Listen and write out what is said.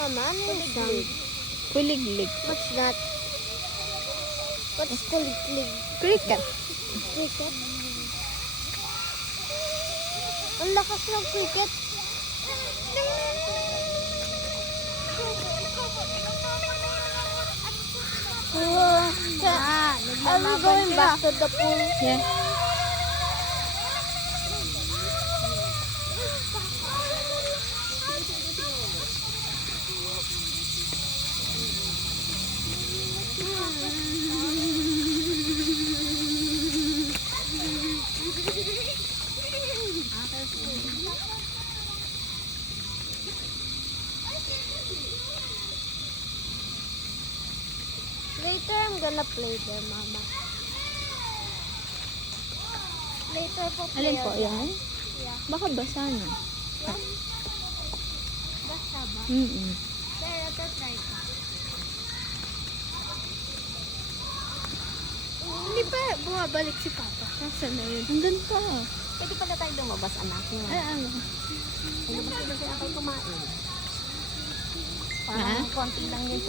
Mama, ano yung sound? Kuliglig. What's that? What's kuliglig? Cricket. Cricket? Ang lakas ng cricket. Are we going back to the pool? Yeah. Later, I'm gonna play there, Mama. Later po play. Alin po yan? Yeah. Baka basa na. Basta ba? Pero ito try ko. Hindi pa bumabalik si Papa. Nasaan na yun? Andun pa. Pwede pala tayo lumabas, anak. Ay, ano? Lumabas na sila kayo kumain. Ha? Parang konti lang yun